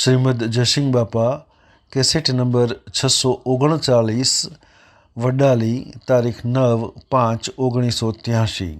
શ્રીમદ જયસિંહ બાપા, cassette number 639, Vadali, તારીખ 9/5/1983।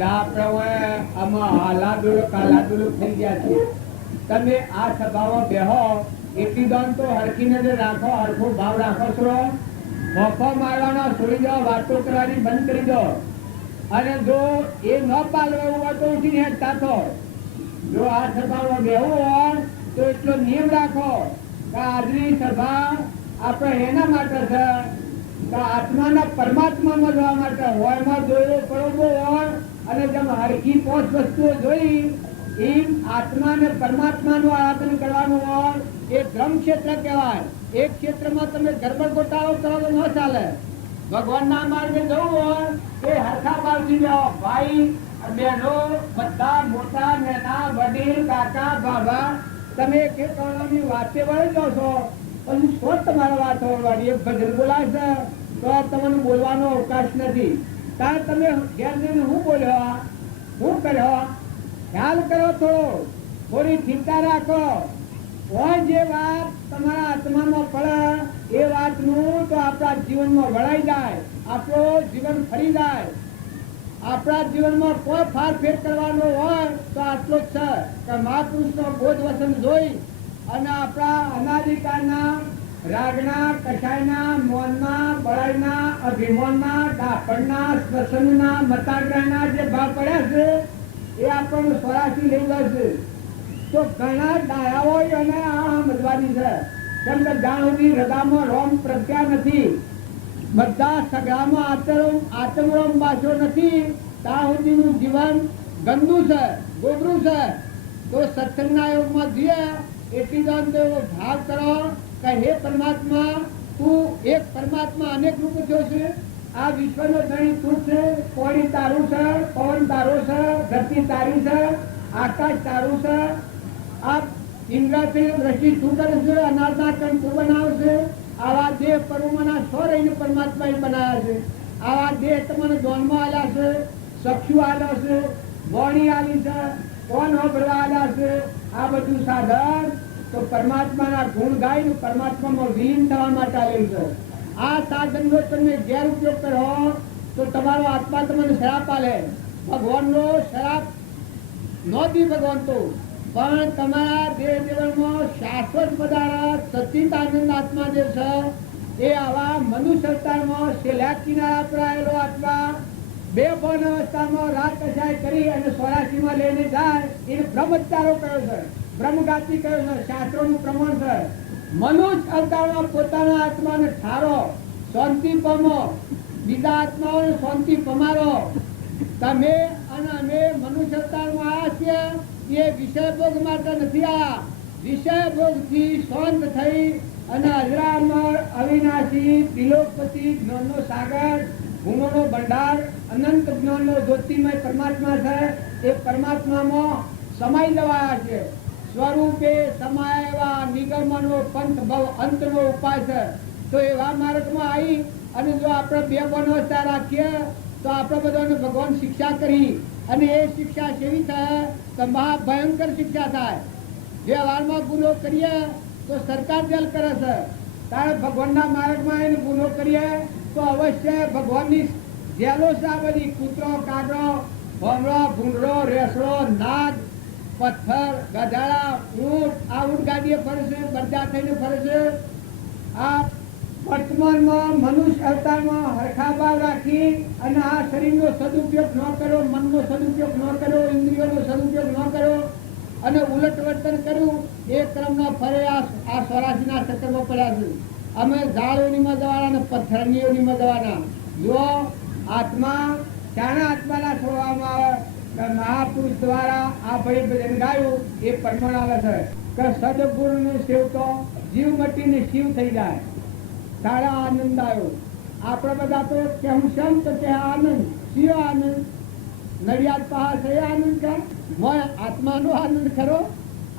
બધા આપણે આમાં હાલાદુલ કાલાદુલ થઈ ગયા છે. તમે આ સભામાં બેહો એટલી દોન તો હરખીને રાખો, હરખો ભાવ રાખો છો. મોફો મારવાનો છોડી દો, વાતો કરવાની બંધ કરી દો. અને જો એ ન પાલવે એવું હોય તો ઉઠીને હેઠતા થો. જો આ સભામાં બેહવું હોય તો એટલો નિયમ રાખો કે આજની સભા આપણે એના માટે છે કે આત્માના પરમાત્મામાં જવા માટે હોય. એમાં જોયેલો પડવો હોય અને જેમ હરખી 5 વસ્તુઓ જોઈ એમ આત્મા ને પરમાત્માનું આરાધન કરવાનું હોય. એ બ્રહ્મ ક્ષેત્ર કહેવાય. એક ક્ષેત્રમાં તમે ગરબડ ગોટાળો કરો તો ન ચાલે. ભગવાનના માર્ગે જવું હોય એ હરખા ભાવથી જાઓ. ભાઈ બહેનો બધા મોટા નેના વડીલ કાકા બાબા તમે એક કરવાની વાતે વળી જાઓ છો. પછી શું તમારા વાત હોવાની? એક ભજન બોલાય છે તો તમને બોલવાનો અવકાશ નથી. ત્યારે તમે ઘેર જઈને હું બોલ્યો, હું કર્યો, ખ્યાલ કરો. થોડી ચિંતા રાખો. હોય જે વાત તમારા આત્મામાં પડે એ વાતનું તો આપણા જીવનમાં વળાઈ જાય, આપણું જીવન ફરી જાય. આપણા જીવનમાં કોઈ ફારફેર કરવાનો હોય તો આટલો જ છે કે મહાપુરુષનો બોધ વચન જોઈ અને આપણા અનાદિકાળના રાગના, કષાયના, મોનના, બળાઈના, અભિમાનના, ડાપણના, શ્વસનના, મતાગ્રહના જે ભાવ પડ્યા છે એ આપણને સ્વરાશી લઈ જશે. તો ઘણા ડાયા હોય અને આ સમજવાની છે. કેમ કે જ્યાં સુધી હૃદયમાં રોમ પ્રત્યા નથી, બધા સગડામાં આત્મરોમ બાશો નથી, ત્યાં સુધીનું જીવન ગંદુ છે, ગોબરું છે. તો સત્સંગના યોગમાં જઈએ એટલી જ તેવો ભાવ કરો કે હે પરમાત્મા, તું એક પરમાત્મા અનેક રૂપ થયો છે. આ વિશ્વનો ધણી તું છે. પાણી તારું છે, પવન તારો છે, ધરતી તારી છે, આકાશ તારું છે. આ ઇન્દ્રથી દ્રષ્ટિ શું કરે છે? અનાજના કણ તું બનાવશે. આવા દેહ પરમાના સો રહીને પરમાત્મા બનાવ્યા છે. આવા દેહ તમને દોનમાં આલ્યા છે, ચક્ષુ આલ્યા છે, વાણી આલી છે, કોણ ભરવા આલ્યા છે. આ બધું સાધન તો પરમાત્માના ગુણ ગાય પરમાત્મામાં વિલીન થવા માટે આવેલું છે. આ સાધનનો તમે ગેર ઉપયોગ કરો તો તમારો આત્મા તમને શરાપ આલે. ભગવાનનો શરાપ ન દી ભગવાન તો, પણ તમારા દેહ જીવનમાં શાશ્વત પદાર્થ સચિત આનંદ આત્મા જે છે એ આવા મનુષ્ય અવતારમાં શેલા કિનારા પર આવેલો આત્મા બે ભણ અવસ્થામાં રાત કસાય કરી અને 84માં લઈને જાય એને બ્રહ્મચારો કયો છે, બ્રહ્મગાતી કયો છે, શાસ્ત્રોનું પ્રમાણ છે. મનુષ્ય અવતારમાં પોતાના આત્માને ઠારો, શાંતિ પામો, બીજા આત્માઓને શાંતિ પમારો. તમે અને અમે મનુષ્ય અવતારમાં આવ્યા છીએ એ વિષય ભોગ માટે નથી. આ વિષય ભોગ થી શાંત થઈ અને અજરામર અવિનાશી ત્રિલોકપતિ જ્ઞાનનો સાગર, ગુણોનો ભંડાર, અનંત જ્ઞાનનો જ્યોતિમય પરમાત્મા છે. એ પરમાત્મામાં સમાઈ જવાયા છે. સ્વરૂપે સમાયેવા નિગમનો પંથ ભવ અંતનો ઉપાય છે. તો એવા માર્ગમાં આવી અને જો આપણે બે બનવસ્તા રાખીએ તો આપણે બધાને ભગવાન શિક્ષા કરી અને એ શિક્ષા કેવી થાય તો મહાભયંકર શિક્ષા થાય. વ્યવહારમાં ગુનો કરીએ તો સરકાર જેલ કરે છે, ત્યારે ભગવાનના માર્ગમાં એને ગુનો કરીએ તો અવશ્ય ભગવાનની જેલો છે. આ બધી કૂતરો, કાગડો, ભમરો, ભૂંડરો, રેસડો, નાગ, પથ્થર, ગધાડા, ઊંટ, આ ઊંટ ગાડીએ ફરે છે, બરજા થઈને ફરે છે. આ વર્તમાનમાં મનુષ્ય અવતારમાં હરખા ભાવ રાખી અને આ શરીરનો સદુપયોગ ન કર્યો, મનનો સદુપયોગ ન કર્યો, ઇન્દ્રિયોનો સદુપયોગ ન કર્યો અને ઉલટ વર્તન કર્યું, એ ક્રમના ફરે આ 84ના ચક્કરમાં પડ્યા છે. અમે ઝાડોનીમાં જવાના અને પથ્થરનીઓનીમાં જવાના. જો આત્મા શાના આત્માના છોડવામાં આવે કે મહાપુરુષ દ્વારા આ ભાઈ ભજન ગાયું એ પરમાણ આવે છે કે સદગુરુને સેવતો જીવ મટીને શિવ થઈ જાય. સારા આનંદ આવ્યો. આપણે બધા તો કેવું શમ તો કે આનંદ, શિવ આનંદ, નડિયાદ પહાડ છે આનંદ કે આત્માનો આનંદ ખરો?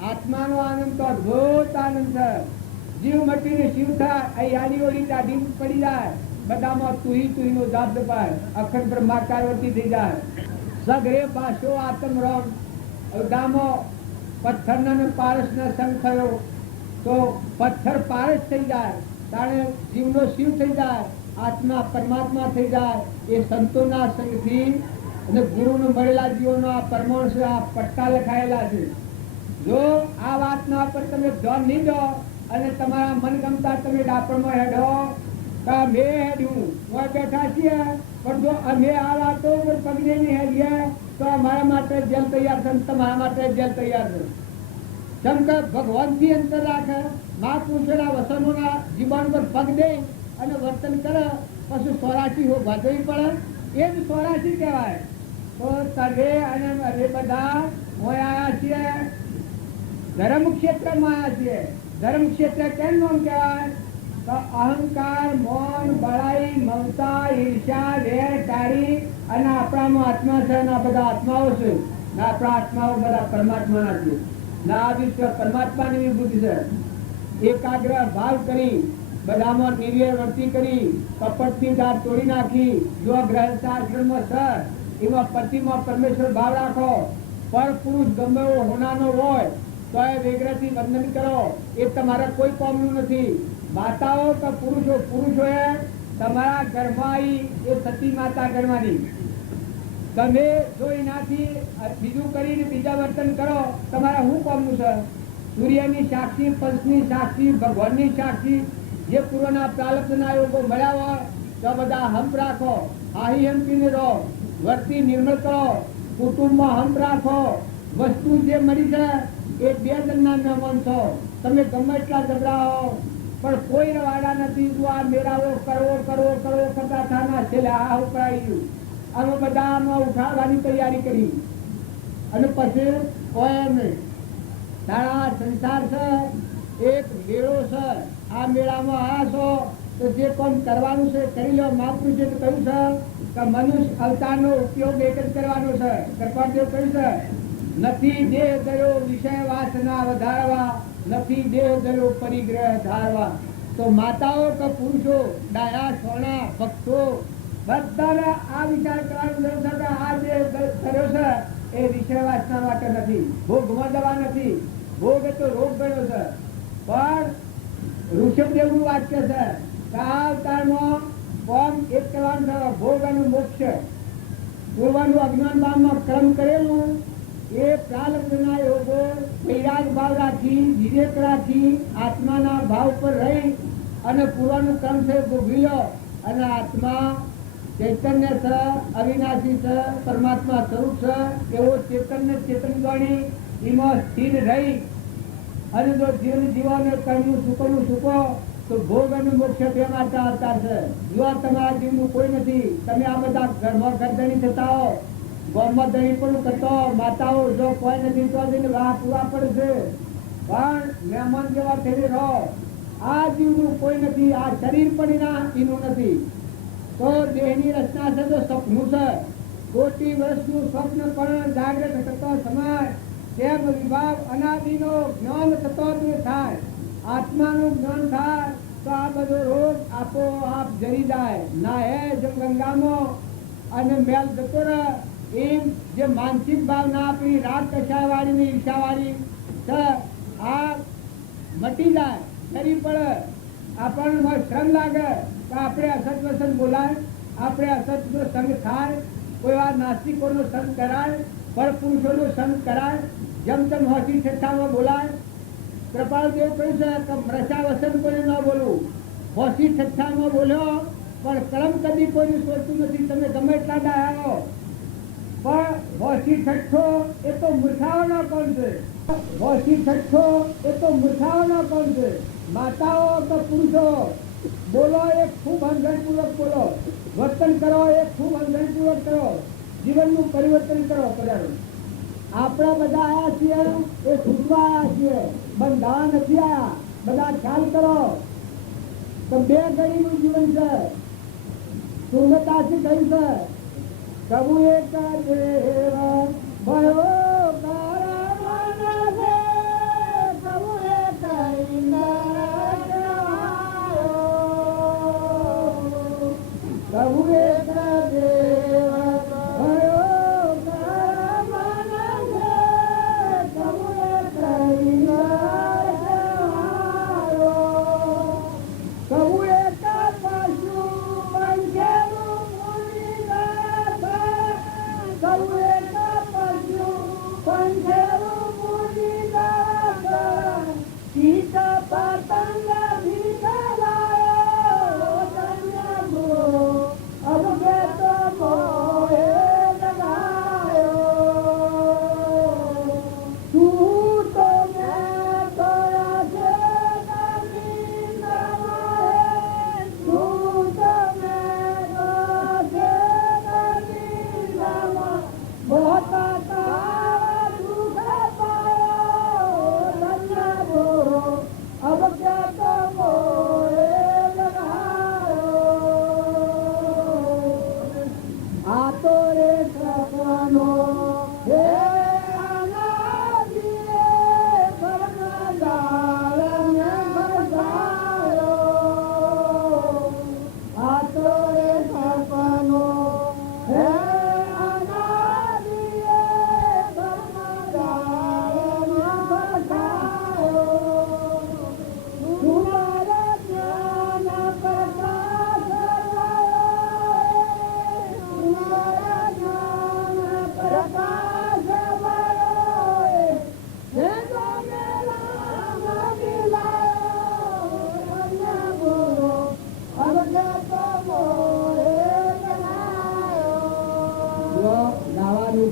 આત્માનો આનંદ તો અદભુત આનંદ છે. જીવ મટીને શિવ થાય. આ યાદી ઓળી દાઢી પડી જાય, બધામાં તુહી નો જાપ દબાય, અખંડ બ્રહ્માકારવતી થઈ જાય. સગરે પાછો આત્મરમ દામો પથ્થરનો પારસનો સંગ થયો તો પથ્થર પારસ થઈ જાય, તાણે જીવનો શિવ થઈ જાય, આત્મા પરમાત્મા થઈ જાય. એ સંતોના સંગથી અને ગુરુને મળેલા જીવોનો આ પરમાણુ છે, આ પટ્ટા લખાયેલા છે. જો આ વાતના પર તમે ધ્યાન નહીં દો અને તમારા મનગમતા તમે ડાપણમાં હેડો તો અમે હેડ્યું બેઠા છીએ, પણ જો અમે આ વાતો પર પગને નહીં હેડીએ તો અમારા માટે જેલ તૈયાર છે, તમારા માટે જેલ તૈયાર છે. કેમ કે ભગવાનથી અંતર રાખે, મહાપુરુષોના વસનોના જીવન પર પગ દે અને વર્તન કરે, પછી 84 વાંધવી પડે, એ જ 84 કહેવાય. તો તમે અને અમે બધા હોય આવ્યા છીએ, ધર્મ ક્ષેત્રમાં આવ્યા છીએ. ધર્મ ક્ષેત્ર કેમ નામ કહેવાય? તો અહંકાર, મૌન, બળાઈ, મમતા, ઈર્ષા, વેર ટાળી અને આપણામાં આત્મા છે અને આ બધા આત્માઓ છે ને આપણા આત્માઓ બધા પરમાત્માના છે ને આ વિશ્વ પરમાત્માની વિભૂતિ છે. એકાગ્ર ભાવ કરી બધામાં નિર્ય વર્તી કરી કપટથી દાંત તોડી નાખી જો ગ્રહસ્થાશ્રમમાં છે એમાં પતિમાં પરમેશ્વર ભાવ રાખો. પર પુરુષ ગમે એવો હોનાનો હોય તો એ વેગરાથી વંદન કરો, એ તમારા કોઈ કામનું નથી. માતાઓ કે પુરુષોએ તમારા ઘરમાં આવી એ સતી માતા ઘરમાંની. તમે જો એનાથી બીજું કરીને બીજા વર્તન કરો તમારા શું કામનું છે? સૂર્યની સાક્ષી, પંચની સાક્ષી, ભગવાનની સાક્ષી, જે પૂર્વના પ્રાલબ્ધના યોગો મળ્યા હોય તો બધા હંપ રાખો, આહી હંપીને રહો, વર્તી નિર્મળ કરો, કુટુંબમાં હંપ રાખો. વસ્તુ જે મળી છે એ 2 જણના મહેમાન છો. તમે ગમે એટલા ગભરાઓ પણ કોઈ રવાડા નથી. જો આ મેળાઓ કરવો કરતા થાના છેલ્લે આ ઉપરાઈ ગયું. અમે બધા આમાં ઉઠાવવાની તૈયારી કરી અને પછી કોઈ એમ નહીં. તારા સંસાર છે એક મેળો છે, આ મેળામાં આવ્યા છો તો જે કામ કરવાનું છે કરી લો. મહાપુરુષે કહ્યું છે કે મનુષ્ય અવતારનો ઉપયોગ એક જ કરવાનો છે. કૃપાદેવ કહ્યું છે નથી દેહ ધર્યો વિષય વાસના વધારવા, નથી દેહ ધર્યો પરિગ્રહ ધારવા. તો માતાઓ કે પુરુષો, ડાયા સોણા ભક્તો બધાને આ વિચાર કરવાનું જરૂર છે કે આ જે ધર્યો છે એ વિષય વાસના માટે નથી, ભોગમાં દવા નથી. ભોગ તો રોગ ગયો છે. પણ ઋષભદેવનું વાક્ય છે કે આ અવતારમાં કોમ એક કરવાનું છે, ભોગ અને મોક્ષ. પૂર્વનું અજ્ઞાન ભાવમાં ક્રમ કરેલું એ પ્રાલબ્ધના યોગો વૈરાગ ભાવ રાખી, વિવેક રાખી, આત્માના ભાવ પર રહી અને પૂર્વનું ક્રમ છે ભોગવી લો અને આત્મા ચૈતન્ય છે, અવિનાશી છે, પરમાત્મા સ્વરૂપ છે એવો ચેતન્ય ચેતન ગણી એમાં સ્થિર રહી અને જો જીવન જીવવાનું કર્મનું સુખનું સુખો તો ભોગ અને મોક્ષ બે માતા અવતાર છે. જો તમારા જીવનું કોઈ નથી, તમે આ બધા ઘરમાં ગરદણી થતા હો, ગામમાં દહીં પણ કરતો માતાઓ જો કોઈ નથી તો વાહ પૂરા પડશે. પણ મહેમાન જેવા થઈને રહો. આ જીવનું કોઈ નથી, આ શરીર પણ એનું નથી. તો દેહની રચના છે તો સપનું છે. કોટી વર્ષનું સ્વપ્ન પણ જાગ્રત થતો સમય તેમ વિભાગ અનાદિનો જ્ઞાન થતો થાય. આત્માનું જ્ઞાન થાય તો આ બધો રોગ આપોઆપ જરી જાય. ના હે જેમ ગંગામાં અને મેલ જતો રહે એમ જે માનસિક ભાવના આપણી રાગ કષાયવાળી ઈર્ષાવાળી છે આ મટી જાય. શરીર પડે આપણને શ્રમ લાગે તો આપણે અસત વસન બોલાય, આપણે અસતનો સંગ થાય, કોઈ વાર નાસ્તિકોનો સંગ કરાય, પર પુરુષોનો સંગ કરાય, જેમ તેમ હોશી ઠઠ્ઠામાં બોલાય. કૃપાળદેવ કહ્યું છે કે મૃષા વસન કોઈ ન બોલવું. હોશી ઠઠ્ઠામાં બોલ્યો પણ કર્મ કદી કોઈનું સોચતું નથી. તમે ગમે એટલા ડાયો પણ હોશી ઠઠ્ઠો એ તો મૂર્ખાઓનો કોણ છે? હોશી ઠઠ્ઠો એ તો મૂર્ખાઓનો કોણ છે? માતાઓ તો પુરુષો બોલો એ ખૂબ અંધનપૂર્વક બોલો, વર્તન કરો એ ખૂબ અંધનપૂર્વક કરો, જીવનનું પરિવર્તન કરો. પધારો. આપણા બધા આયા છીએ એ છૂટવા આવ્યા છીએ, બંધાવા નથી આયા. બધા ખ્યાલ કરો તો 2 ઘડીનું જીવન છે. સુરમતાથી કહ્યું છે પ્રભુ એક દેવ ભયો પ્રભુ એક પ્રભુ એક દેવ ભયો પ્રભુ એક પ્રભુ એક પશુ પંખેરું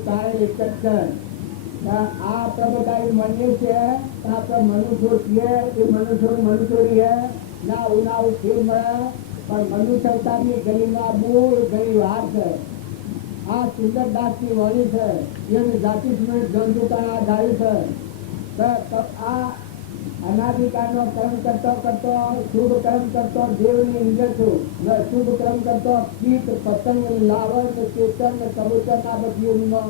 કારણ એક જ છે. આ આપણે બધા મળીએ છીએ આપણે મનુષ્યો છીએ, એ મનુષ્યો છે ના ઉના ફીર મળે, પણ મનુષ્ય અવતારની ગરીબના મૂળ ગરીબ વાત છે. આ સુંદરદાસની વાણી છે, એની જાતિ જંતુતાના આધારી છે. આ અનાધિકારનો કર્મ કરતો શુભ કર્મ કરતો દેવની ઇન્દ્ર છું, શુભ કર્મ કરતો કીટ પતંગ લાવણ ચેતન કબૂતર ના બધીઓનો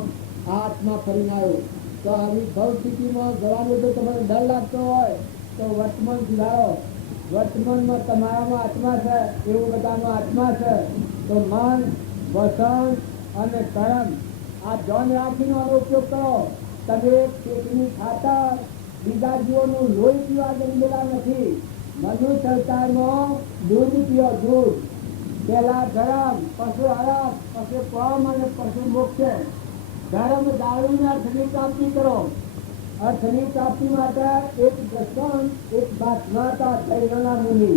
આત્મા ફરીને આવ્યો. તો આવી ભવ સ્થિતિમાં જવાનું જો તમને ડર લાગતો હોય તો વર્તમાન સુધારો. વર્તમાનમાં તમારામાં આત્મા છે, એવું બધાનો આત્મા છે. તો મન, વસન અને કર્મ આ ધ્યાન રાખીને આનો ઉપયોગ કરો. તમે ખેતીની ખાતર બીજા જીવોનું લોહી પીવા જન્મેલા નથી. મનુષ્ય અવતારમાં દૂધ પીઓ, દૂધ. પહેલા ધર્મ, પછી અરબ, પછી પમ અને પછી મોક્ષ. ધર્મ જાળવીને અર્થની પ્રાપ્તિ કરો. અર્થની પ્રાપ્તિ માટે એક દર્શન, એક બાતમાં હતા તૈણના મુનિ.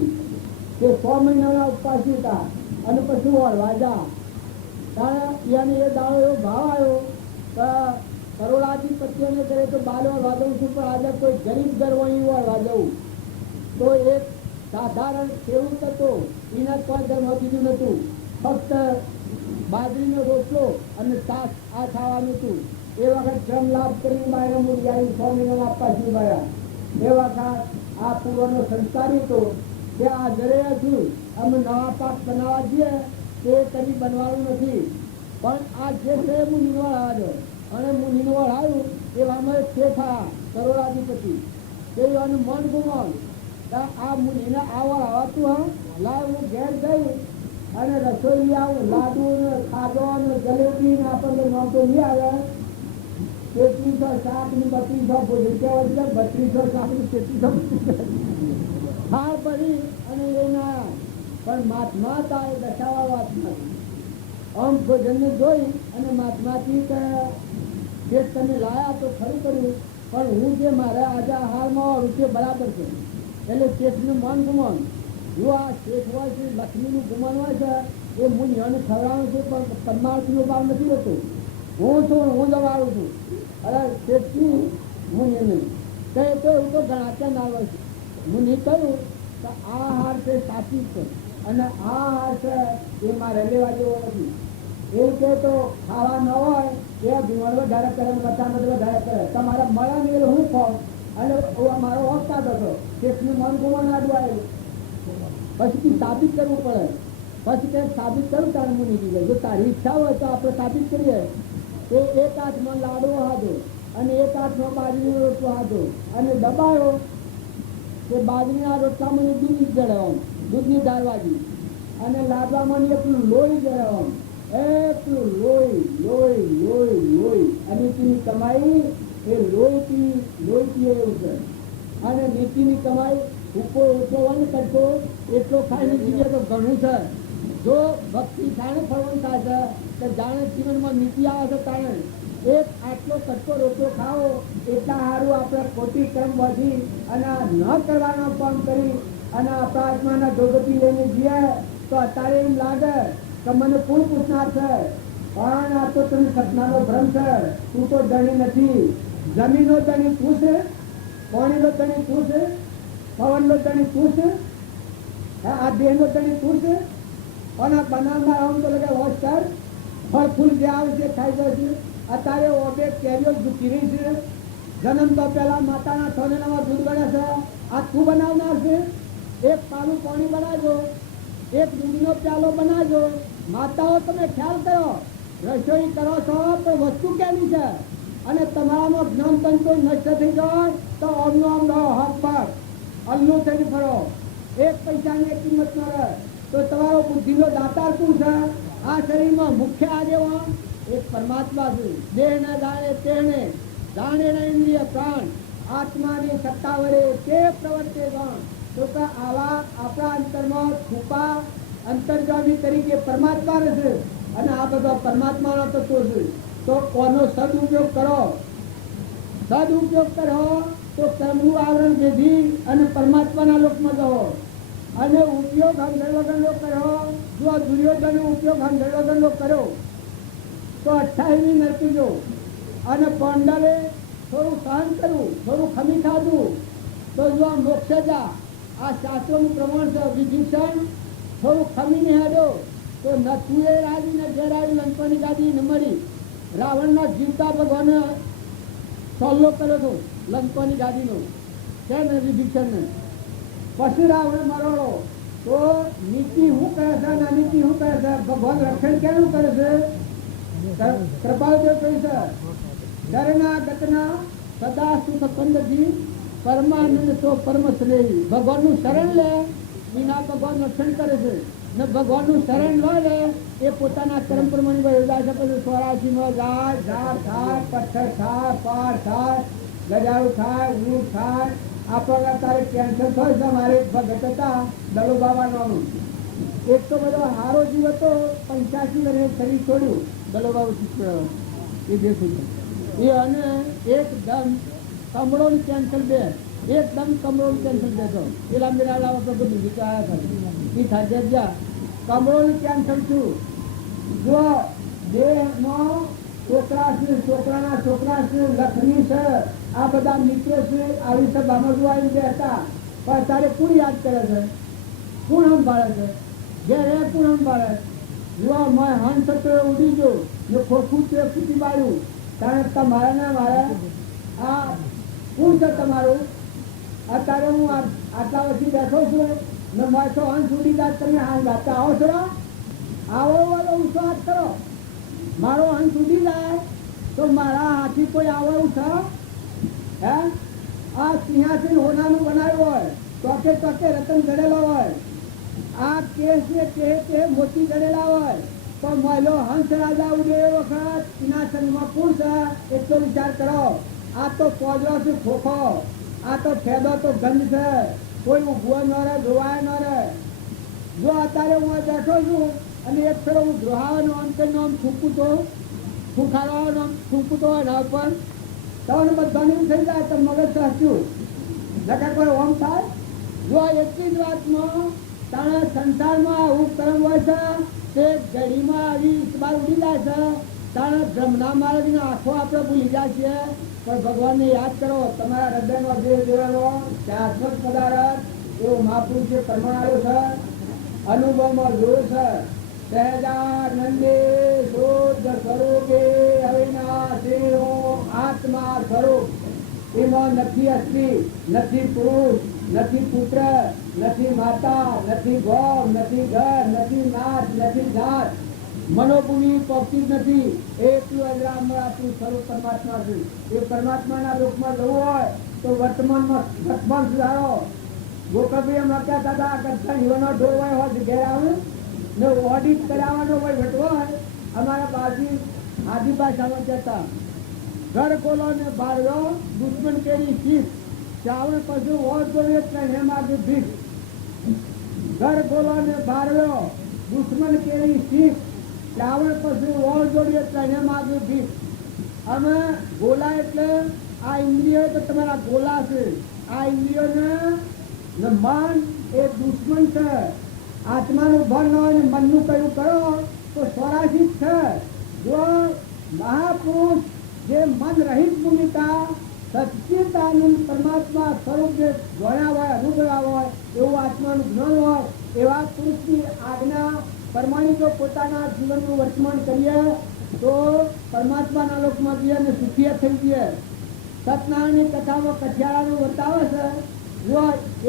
તે 100 મહિનાના ઉપવાસી હતા અને પછી વળવાજા. કારણ એને એ દાડો એવો ભાવ આવ્યો કે કરોડાધિપત્યને કરે તો બાલ વળવા દઉં છું, પણ આજે કોઈ ગરીબ ઘર હોય વળવા જવું. તો એક સાધારણ ખેડૂત હતો, એના કોઈ ધર્મ બીજું નહોતું, ફક્ત બાજરીનો રોટલો અને શાક આ ખાવાનું હતું. એ વખત જમ લાભ કરી મારે મૂડી 100 મહિનામાં આપવા મળ્યા. એ વખત આ પૂર્વનો સંસ્કારી હતો, તે હાજરે હતું. અમે નવા પાક બનાવવા જઈએ તે કદી બનવાનું નથી, પણ આ જે છે હું નિર્વાળ આવ્યો અને હું નિર્વાળ આવ્યું એવામાં શેઠા કરોડાધિપતિ એનું મન ગુમાવ. આ મુનિને આવડ આવતું હા લાવ હું ઘેર જઈ અને રસોઈ લઈ આવું, લાડુ ને ખાધો ને જલેબી ને આપણને નોંધો લઈ આવ્યા. 3300 શાક ને 3200 ભોજન કહેવાય, 3200 શાક ને 3300 ખાર પડી અને એના પણ મહાત્મા હતા એ દશાવા વાત નથી. આમ ભોજનને જોઈ અને મહાત્માથી કે તમે લાયા તો ખરું કર્યું, પણ હું જે મારા આજે આહારમાં રૂપિયો બરાબર છે. એટલે શેઠનું મન ગુમાન. જો આ શેઠ હોય છે, લક્ષ્મીનું ગુમાન હોય છે, એ હું નિહાને ખવડાવું છું, પણ પરમાર્થનો ભાવ નથી હોતો. હું છું, હું દવાડું છું. અરે શેઠથી હું એને તો એવું તો ગણાતા ના હોય છે. હું નહીં કહ્યું તો આ હાર છે સાચી છે અને આ હાર છે એ મારે લેવા જેવો નથી. એવું કે તો ખાવા ન હોય એ ધુમાડ વધારે કરે, મતામત વધારે કરે. તમારે મળે ને એ હું ખાઉં અને મારો ઓફતાદ હતો. શેઠનું મન ગુમાન આડું આવેલું. પછી સાબિત કરવું પડે. પછી કંઈક સાબિત કરું તારે મુનિ દીધે. જો તારી ઈચ્છા હોય તો આપણે સાબિત કરીએ. એ એક હાથમાં લાડુ હાથો અને એક હાથમાં બાજરીનો રોટલો હાથો અને દબાયો કે બાજરીના રોટલામાં દૂધ જળાવવાનું, દૂધની દાળવાજી અને લાડવામાં એટલું લોહી જળાવવાનું. એટલું લોહી લોહી લોહી લોહી અને તેની કમાઈ એ લોહી પીએ એવું છે. અને નીતિની કમાઈ ઉકો ઓછો વન કરતો એટલો ખાઈને જીવે તો ઘણું છે. જો ભક્તિ જાણે ફળવાનું થાય છે તો જાણે જીવનમાં નીતિ આવે છે તાણે એક આટલો કટકો રોટલો ખાઓ એટલા સારું આપણે ખોટી કર્મ વધી અને ન કરવાનો કામ કરી અને આપણા આત્માના દોગતી લઈને જઈએ તો અત્યારે એમ લાગે કે મને કોણ પૂછનાર છે, પણ આ તો તમે સપનાનો ભ્રમ છે. તું તો ધણી નથી. જમીનનો ધણી તું છે, પાણીનો ધણી તું છે, પવનનો ધણી તું છે, આ દેહનો ધણી તું છે. અને બનાવનાર આમ તો લગે હોશિયાર ફળ ફૂલ જે આવે છે ખાઈ જાય છે. અત્યારે ઓબે કેરીઓ ઝૂકી રહી છે. જન્મ તો પેલા માતાના છોનેનામાં દૂધ બને છે. આ તું બનાવનાર છે. એક પાલું પાણી બનાવજો, એક દૂધનો પ્યાલો બનાવજો. માતાઓ તમે ખ્યાલ કરો, રસોઈ કરો છો તો વસ્તુ કેવી છે અને તમારામાં જ્ઞાન તંત્ર નષ્ટ થઈ જાય તો અમનો આમ રહો હક પર અલ્લું થઈને ફરો. એક પૈસાની કિંમત ન રહે. તો તમારો બુદ્ધિનો દાતાર શું છે? આ શરીરમાં મુખ્ય આગેવાન એક પરમાત્મા છે. દેહ ના જાણે તેને જાણે ના ઇન્દ્રિય પ્રાણ આત્માની સત્તા વડે તે પ્રવર્તે ગણ. તો કે આવા આપણા અંતરમાં છુપા અંતર્ગામી તરીકે પરમાત્મા રહેશે અને આ બધો પરમાત્માનો તત્વો છે. તો કોનો સદઉપયોગ કરો. સદઉપયોગ કરો તો કર્મનું આવરણ ભેદી અને પરમાત્માના લોકમાં જવો. અને ઉપયોગ હંધળ વગરનો કર્યો. જો દુર્યોધનનો ઉપયોગ હંધળ વગરનો કર્યો તો 28મી નરકી જો અને પાંડવે થોડું સહન કરવું, થોડું ખમી ખાધું તો જો આ મોક્ષ જા. આ શાસ્ત્રોનું પ્રમાણ છે. વિભીષણ થોડું ખમીને હેડ્યો તો ન તુએ રાજી ને ઘેર આવી લંકાની ગાદી ન મળી. રાવણના જીવતા ભગવાને સોલ્લો કર્યો હતો લંકાની ગાદીનો, છે ને વિભીષણને. પછી રાવણ મરોડો તો નીતિ શું કરે છે અને અનીતિ શું કરે છે? ભગવાન રક્ષણ કેનું કરે છે? કૃપાળદેવ કહ્યું છે શરણા ગતના સદા સુખ કંદજી પરમાનંદ તો પરમ શ્રેય. ભગવાનનું શરણ લે વિના ભગવાન રક્ષણ કરે છે ને ભગવાનનું શરણ ન લે એ પોતાના કર્મ પ્રમાણે યોજાય છે. પછી 84માં જાય, ઝાડ થાય, પથ્થર થાય, પાર થાય, ગજાળું થાય, ઊંટ થાય. આપણને તારે કેન્સર થાય છે. મારે એક ભગત હતા દલો બાબા નામનું, એક તો બધો હારો જીવ હતો, 85 વર્ષે શરીર છોડ્યું દલો બાબુ શીખવાડો એ દેખું એ. અને એકદમ કમળોનું કેન્સર બે, એકદમ કમળોનું કેન્સર બેઠો. પેલા મેરા લાવા પર બધું વિચાર્યા હતા એ થાય જ્યાં કમળોનું કેન્સર છું. જો દેહમાં છોકરા છે, છોકરાના છોકરા છે, લક્ષ્મી છે, આ બધા મિત્રો છે, આવી સભામાં જો આવી ગયા હતા. પણ તારે કોણ યાદ કરે છે? કોણ સંભાળે છે? ઘેરે કોણ સંભાળે? જો મેં હંસ તો ઉડી ગયો ને ખોખું તે ફૂટી પાડ્યું. કારણ તમારે ને મારે આ કોણ છે તમારું? અત્યારે હું આટલા વર્ષથી બેઠો છું ને મેં તો હંસ ઉડી જાય. તમે હાલ ગાતા આવો છો? આવો વાળો ઊંચો હાથ કરો. મારો હંસ ઉડી જાય તો મારા હાથી કોઈ આવે એવું છે? હે? આ સિંહાસન હોનાનું બનાવ્યું હોય, ચોકે ચોકે રતન જડેલા હોય, આ કેસ ને તે મોતી જડેલા હોય, તો મહિલો હંસ રાજા ઉડે એ વખત સિંહાસનમાં કોણ છે એટલો વિચાર કરો. આ તો પોજરો છે ખોખો, આ તો ફેદો તો ગંધ છે, કોઈ ઉભો ન રહે, જોવાય ન રહે. જો અત્યારે હું બેઠો છું અને એક ફેરો હું ગ્રહાવાનું આમ કરીને આમ થૂકું તો ફૂંકાડવાનું આમ થૂકું તો એના ઉપર તમને બધાને એવું થઈ જાય તો મગજ સાચું નકા કોઈ ઓમ થાય. જો એટલી જ વાતમાં તારા સંસારમાં આવું કર્મ હોય છે તે ઘડીમાં આવી બાર ઉડી જાય છે. તારા બ્રહ્મના મહારાજની આંખો આપણે ભૂલી જાય છે. પણ ભગવાનને યાદ કરો. તમારા હૃદયમાં દેહ દેવાનો શાશ્વત પદાર્થ એવો મહાપુરુષે પરમાણ્યો છે, અનુભવમાં જોયું છે. સહેજાનંદે શુદ્ધ સ્વરૂપે અવિનાશીનો આત્મા સ્વરૂપ. એમાં નથી અસ્તી, નથી પુરુષ, નથી પુત્ર, નથી માતા, નથી ગૌ, નથી ઘર, નથી નાચ, નથી જાત, મનોભૂમિ પહોંચતી જ નથી. એટલું અજરામર આપણું સ્વરૂપ પરમાત્મા છે. એ પરમાત્માના રૂપમાં જવું હોય તો વર્તમાન સુધારો. ગોકળભાઈ એમાં કહેતા હતા કરતા યુવાનો ઢોર હોય ઘેર આવે ને ઓડિટ કરાવવાનો હોય વટવો હોય. અમારા બાજુ આદિ ભાષામાં કહેતા ઘર ખોલો ને બારવો દુશ્મન કેરી શીખ ચાવણ પશુ હોત જોઈએ હે માગે ભીખ. ઘર ખોલો ને બારવો દુશ્મન કેરી શીખ ચાવણ પશુ હોત જોઈએ હે માગે ભીખ. અમે ગોલા એટલે આ ઇન્દ્રિયો તો તમારા ગોલા છે. આ ઇન્દ્રિયોને મન એ દુશ્મન છે. આત્માનું ભર ન હોય ને મનનું કયું કરો તો સ્વરાશિત છે. જો મહાપુરુષ જે મન રહિત ભૂમિકા સચ્ચિદાનંદ પરમાત્મા સ્વરૂપ જે જોયા હોય, અનુભવ્યા હોય એવું આત્માનું જ્ઞાન હોય એવા પુરુષની આજ્ઞા પ્રમાણે જો પોતાના જીવનનું વર્તમાન કરીએ તો પરમાત્માના લોકમાં જઈએ અને સુખી થઈ જઈએ. સત્યનારાયણની કથામાં કઠિયાળાનું વર્તાવે છે. જો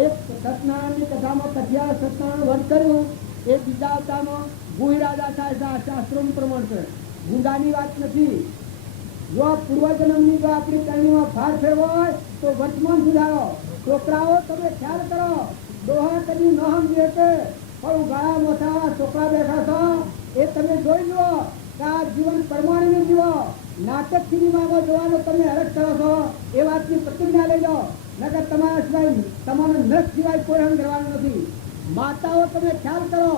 એક સત્યનારાયણની કથામાં કઠિયાળ સત્યનારાયણ વર્ત કર્યું એ બીજા અવતારમાં ભૂઈ રાજા થાય છે. આ શાસ્ત્રોનું પ્રમાણ છે, ગુંડાની વાત નથી. જો પૂર્વજન્મની જો આપણી કરણીમાં ફાર ફેરવો હોય તો વર્તમાન સુધારો. છોકરાઓ તમે ખ્યાલ કરો, દોહા કરી ન સમજીએ કે પણ ગાળા મોટા છોકરા બેઠા છો એ તમે જોઈ લો કે આ જીવન પરમાણુને જીવો. નાટક સિનેમામાં જોવાનો તમે હરખ કરો છો એ વાતની પ્રતિજ્ઞા લઈ લો. નકર તમારા સિવાય તમારો નખ સિવાય કોઈ હંગ કરવાનું નથી. માતાઓ તમે ખ્યાલ કરો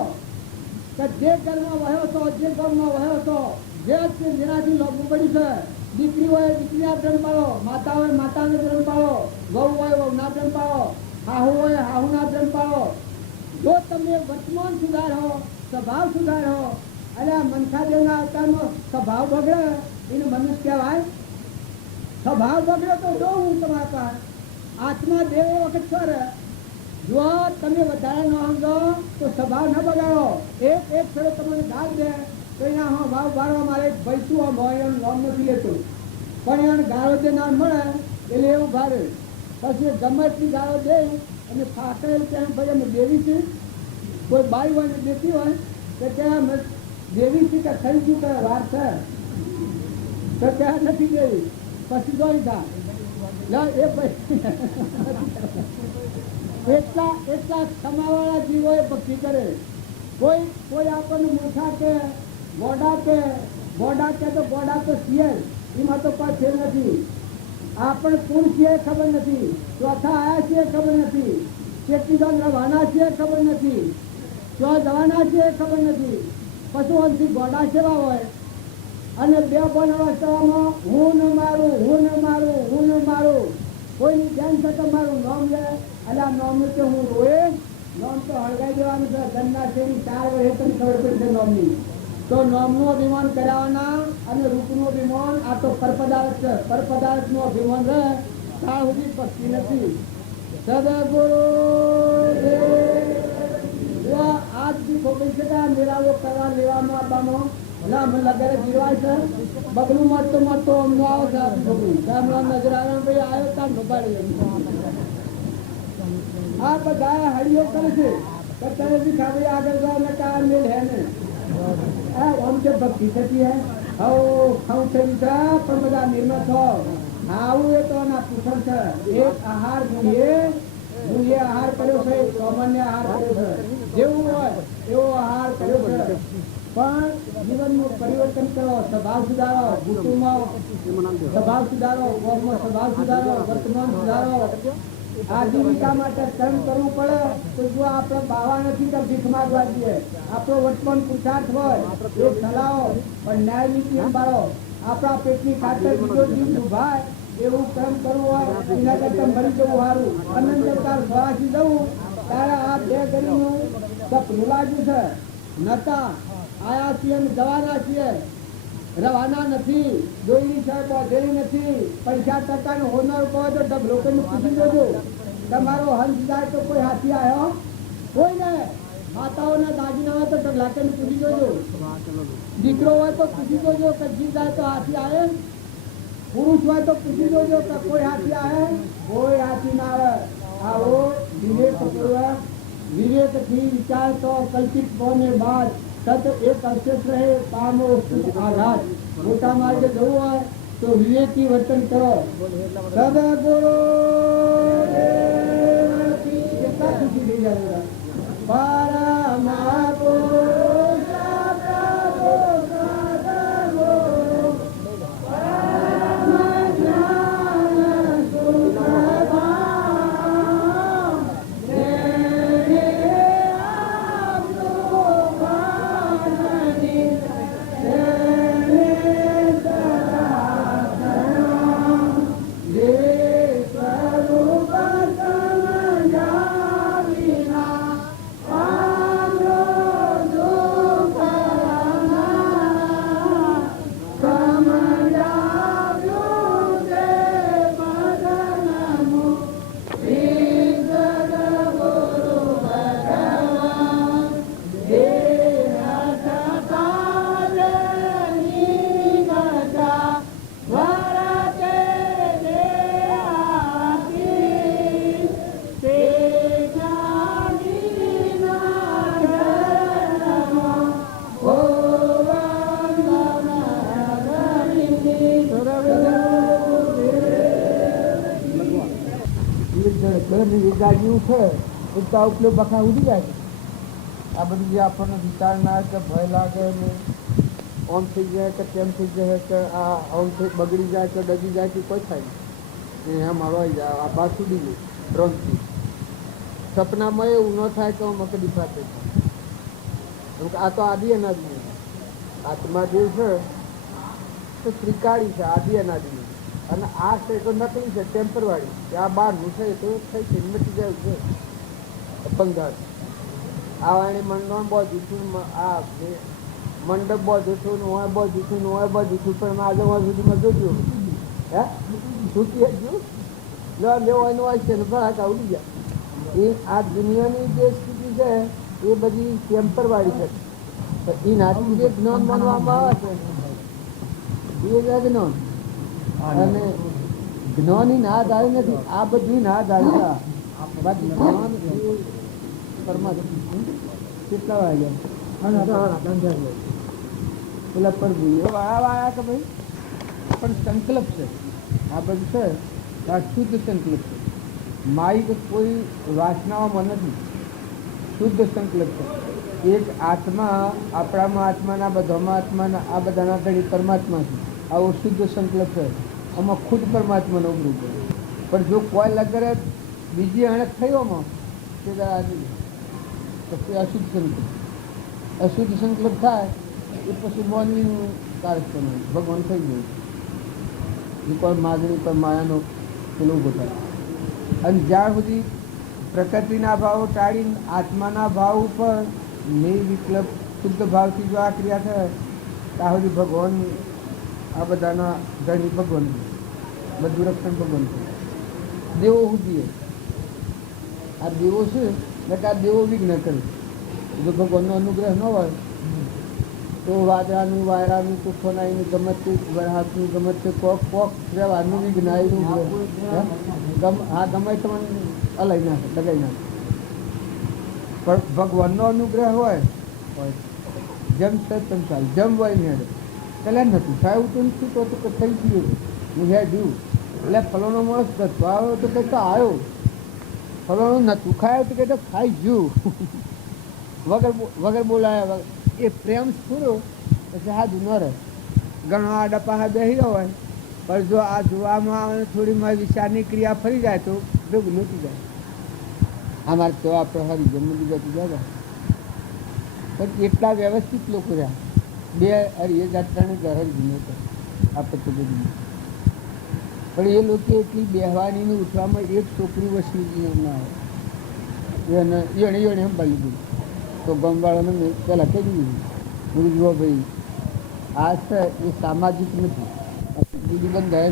કે જે ઘરમાં વહ્યો છો, જે ગામમાં વહ્યો છો, જેનાથી લોભ પડ્યું છે, દીકરી હોય દીકરીના જન્મ પાડો, માતા હોય માતાનો જન્મ પાડો, વહુ હોય વહુના જન્મ પાડો, હાહુ હોય હાહુના જન્મ પાડો. જો તમે વર્તમાન સુધારો, સ્વભાવ સુધારો અરે આ મનખાદેવના અવતારનો સ્વભાવ બગડે એને મનુષ્ય કહેવાય? સ્વભાવ બગડે તો જો હું તમારા પાસે આત્મા દેવ એ વખત સર જો તમે વધારે ન સમજો તો સ્વભાવ ન બગાડો. એક છેડો તમને દાગ દે તો એના હા ભાવ બારવા મારે ભૈસું આમ હોય એનું નામ નથી લેતું, પણ એને ગાળો જે નામ મળે એટલે એવું ભારે પછી ગમે એટલી ગાળો દે અને ફાકડેલ ત્યાં ભાઈ અમે દેવી છે, કોઈ બાઈ હોય ને દેતી હોય તો ત્યાં દેવી છે કે થઈ ગયું કે વાર છે તો ત્યાં નથી દેવી, પછી જોઈ થા એ એટલા ક્ષમાવાળા જીવો એ ભક્તિ કરે. કોઈ આપણને મૂર્ખા કે ગોડા કે તો ગોડા તો છીએ એમાં તો કોઈ ફેર નથી. આપણે કોણ છીએ ખબર નથી, ચોથા આયા છીએ ખબર નથી, કેટલી જણ રવાના છીએ ખબર નથી, ચો જવાના છીએ ખબર નથી. પશુઓથી ગોડા સેવા હોય અને બે બોન અવસ્થામાં હું ન મારું કોઈની બેન થતો મારું નામ લે એટલે આ નામનું તો હું રોએ નામ તો હળગાઈ દેવાનું છે. ગન્ના શેરી 4 વર્ષે તમને ખબર પડશે નામની. તો નામનું અભિમાન કરાવવાના અને રૂપનું અભિમાન આ તો પરપદાર્થ છે. પરપદાર્થનું અભિમાન રહે ત્યાં સુધી ભક્તિ નથી. સદગુરુ આજથી ખોટી છે કે મેળાવો કરવા લેવામાં આપવામાં એટલે અમે લગાડે જીરવાય છે. બગલું મળતો અમને આવો છે છોકરું નજર આવે ભાઈ આવ્યો ત્યાં નભાડી આ બધા હળીઓ કરે છે ત્યારે બી ખાલી આગળ જાઓ ને કાર મેલ હે ને આમ કે ભક્તિ થતી હે ખાઉં થઈ છે પણ બધા નિર્મળ થો આવું એ તો ના પૂછણ છે. એક આહાર ગુણીએ આહાર કર્યો છે, સામાન્ય આહાર કર્યો છે, જેવું હોય એવો આહાર કર્યો છે. પણ જીવનનું પરિવર્તન કરો, સ્વભાવ સુધારો, કુટુંબમાં સ્વભાવ સુધારો, કોમમાં સ્વભાવ સુધારો, વર્તમાન સુધારો. આજીવિકા માટે કર્મ કરવું પડે તો જો આપણે બાવા નથી તો ભીખ માંગવા જઈએ. આપણો વર્તમાન પુરુષાર્થ હોય એ ચલાવો પણ ન્યાય નીતિ સંભાળો. આપણા પેટની ખાતર બીજો જીવ ઉભાય એવું કર્મ કરવું હોય એના કરતા મરી જવું સારું. અનંત અવતાર સ્વરાશી જવું ત્યારે આ બે ગરીબનું સપનું લાગ્યું છે. નતા આયા છીએ જવાના છીએ, રવાના નથી. દોયડી સાહેબ વધેલી નથી. પૈસા ટકાનું હોનાર કહો તો ડબલો કરીને પૂછી જોજો. તમારો હંસ જાય તો કોઈ હાથી આવ્યો કોઈ ને. માતાઓના દાગીના હોય તો ડબલા કરીને પૂછી જોજો. દીકરો હોય તો પૂછી જોજો કે જી જાય તો હાથી આવે. પુરુષ હોય તો પૂછી જોજો કે કોઈ હાથી આવે. કોઈ હાથી ના આવે. આવો વિવેકથી વિચાર તો કલ્પિત બને બાદ સત એક અવશેષ રહે પામો આઘાત. મોટા માર્ગે જવું હોય તો વિવેકી વર્તન કરો. સદગુરુ કેટલા ખુશી થઈ જાય. પરમા પુરુષ પ્રભુ સદગુરુ પરમ જ્ઞાન સુખધામ તેને આપનું ભાનની તેને સદા શરણમ જે સ્વરૂપ સમજા વિના પામો દુઃખ ના સમજાવ્યું તે પદનમું શ્રી સદગુરુ ભગવાન દેહ સકારની ગતા વરતે દે આપી તે જ્ઞાનીના ચરણમાં ઓ ઘરની વિગાડ્યું છે ઉડતા ઉપલો બખા ઉડી જાય. આ બધું જે આપણને વિચાર ના કે ભય લાગે ને ઓમ થઈ જાય કે તેમ થઈ જાય કે આ ઓમ થઈ બગડી જાય કે ડગી જાય કે કોઈ થાય નહીં. એમ હવાઈ જાય આ બાર છૂટી ગયું ડ્રોનથી. સપનામાં એવું ન થાય કે હું મકડી ફાટે છે. આ તો આદિ અનાદિ આત્મા જે છે તો ત્રિકાળી છે, આદિ અનાદિ. અને આ છે તો નકલી છે, ટેમ્પરવાળી. આ બહારનું છે તો થઈ છે મટી જાય છે પંદર. આ વાણી મનનો બહુ જૂઠું આ મંડપ બધું છું ને હોય બધું છું ને હોય બધું છું પણ આજે હોય સુધીમાં જોજો હે છૂટી હજુ લેવો એનો હોય છે ને ભરાકા ઉડી જાય એ આ દુનિયાની જે સ્થિતિ છે એ બધી ટેમ્પરવાળી છે એ નાથી જે જ્ઞાન માનવામાં આવે છે એ જ્ઞાન અને જ્ઞાની ના ધારી નથી આ બધી ના ધારી બાકી જ્ઞાન એ પરમાત્મા કેટલા વાગ્યા પેલા પર વાળા કે ભાઈ પણ સંકલ્પ છે આ બધું છે આ શુદ્ધ સંકલ્પ છે મારી કોઈ વાસનાઓમાં નથી શુદ્ધ સંકલ્પ છે એક આત્મા આપણામાં આત્માના બધામાં આત્માના આ બધાના ધણી પરમાત્મા છે આવો શુદ્ધ સંકલ્પ છે આમાં ખુદ પરમાત્માનો ઉભરું છે પણ જો કોઈ લગરે બીજી અણક થયોમાં તે પછી અશુદ્ધ સંકલ્પ અશુદ્ધ સંકલ્પ થાય એ પછી માનવીનું કાર્યક્રમ ભગવાન થઈ ગયું એ કોઈ માગણી પર માયાનો પેલો ઉભો થાય અને જ્યાં સુધી પ્રકૃતિના ભાવો ટાળીને આત્માના ભાવ ઉપર નિર્વિકલ્પ શુદ્ધ ભાવથી જો આ ક્રિયા થાય ત્યાં સુધી ભગવાન આ બધાના ધણી ભગવાન બધું રક્ષણ ભગવાન છે દેવો સુધી આ દેવો છે એટલે આ દેવો વિઘ્ન કરે જો ભગવાનનો અનુગ્રહ ન હોય તો વાદળાનું વાયરાનું તુફાનાઈનું ગમે તે વરસાદનું ગમે તે કોક રહેવાનું વિઘ્ન હા ગમે તમને અલાઈ નાખે લગાવી નાખે પણ ભગવાનનો અનુગ્રહ હોય જેમ તેમ ચાલે જેમ હોય ને એટલે નથી થાય તો નથી તો થઈ ગયું હું હે જીવ એટલે ફલોનો માણસ નતો આવ્યો તો કંઈક આવ્યો ફલોનું નતું ખાય તો કંઈ તો ખાઈ ગયું વગર બોલાયા એ પ્રેમ સ્ફૂર્યો પછી હાજુ ન રહે ઘણો આ ડપા બેસી ગયો હોય પણ જો આ જોવામાં થોડી મારી વિચારની ક્રિયા ફરી જાય તો ભેગું નહોતું જાય અમારે તો આપણે હરી જન્મ જતું જાય પણ એટલા વ્યવસ્થિત લોકો રહ્યા બે હરીએ જાત્રાને ઘર જ નહોતો આપણે તો બધું પણ એ લોકો એટલી બેહવાની ને ઉઠવામાં એક છોકરી વસી ના આવે એને સંભાળી દીધું તો ગમવાળાને મેં પહેલાં કહી દીધું હું જુઓ ભાઈ આ છે એ સામાજિક નથી બીજું બંધાય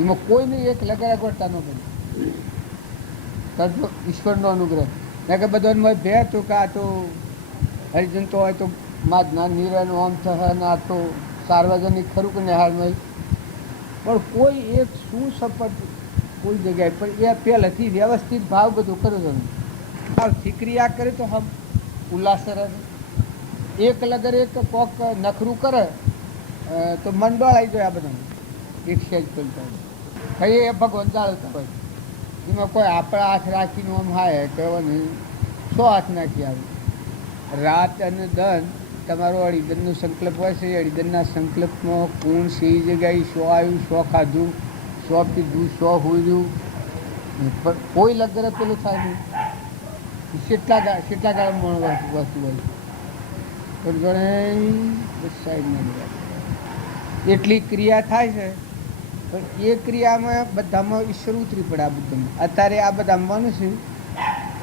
એમાં કોઈને એક લગાડ્યા કરતા ન પડે કરજો ઈશ્વરનો અનુગ્રહ કારણ કે બધાને ભે તો કે આ તો હરિજન તો હોય તો માદના નિરણ આમ થશે ને આ તો સાર્વજનિક ખરું કે નિહાળમાં પણ કોઈ એક સુસપટ કોઈ જગ્યાએ પણ એ પહેલેથી વ્યવસ્થિત ભાવ બધું કરે છે ભાવથી ક્રિયા કરે તો હમ ઉલ્લાસ રહે એક લગર એક કોક નખરું કરે તો મંડળ આવી જાય આ બધાને એક સેજ કરતા કઈ એ ભગવાન ચાલતા હોય એમાં કોઈ આપણા હાથ રાખીને આમ હાય કહેવાની 100 હાથ નાખી આવે રાત અને દન તમારો અડીદનનો સંકલ્પ હોય છે અડીદનના સંકલ્પમાં કોણ સી જગ્યાએ 100 આવ્યું 100 ખાધું 100 પીધું 100 હોર્યું પણ કોઈ લગર પેલું થાય નહીં કેટલા ગાળામાં વસ્તુ હોય પણ ગણે સાઈડમાં એટલી ક્રિયા થાય છે પણ એ ક્રિયામાં બધામાં ઈશ્વર ઉતરી પડે આ બધામાં અત્યારે આ બધા માનું છે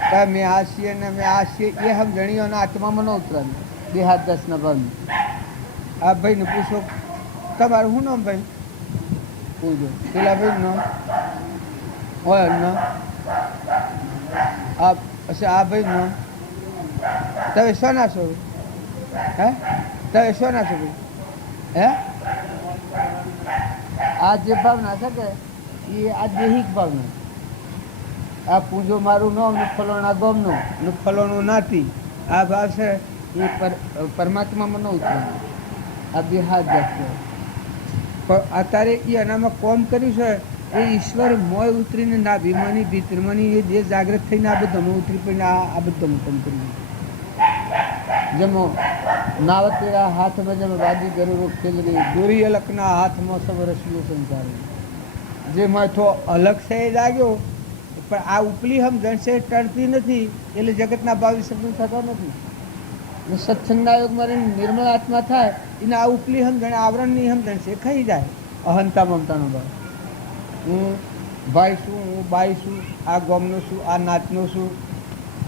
કે મેં આ છીએ ને મેં આ છીએ એ સમજણીઓના આત્મામાં ન ઉતરાયું 2010 ભાવની આ ભાઈને પૂછો તમારું શું નામ ભાઈ પૂછો પેલા ભાઈ નામ હોય ના આ ભાઈ નામ તમે શોના છો હે તમે શોના છો ભાઈ હે આ જે ભાવના છે કે એ આ દૈહિક ભાવના આ પૂજો મારું નામ ને ફલોના ગમનો ને ફલોનું નાતી આ ભાવ છે એ પરમાત્મામાં ન ઉતરે આ બે હાથ જાતે પણ અત્યારે એ એનામાં કોમ કર્યું છે એ ઈશ્વર મોય ઉતરીને ના ભીમાની ભીતરમાની એ જે જાગૃત થઈને આ બધામાં ઉતરી પડીને આ બધામાં કામ કર્યું જેમાં નાવતેરા હાથમાં જેમ વાદી ગરુરો ખેલ ગઈ દોરી અલકના હાથમાં સબ રસીઓ સંસાર જે માથો અલગ છે એ જાગ્યો પણ આ ઉપલી સમજણ છે ટળતી નથી એટલે જગતના ભાવ વિસર્જન થતા નથી સત્સંગના યોગમાં નિર્મળ આત્મા થાય એને આ ઉપલી સમજણ આવરણની સમજણ છે ખાઈ જાય અહંતા મમતાનો ભાવ હું ભાઈ છું હું બાઈ છું આ ગોમનો છું આ નાતનો છું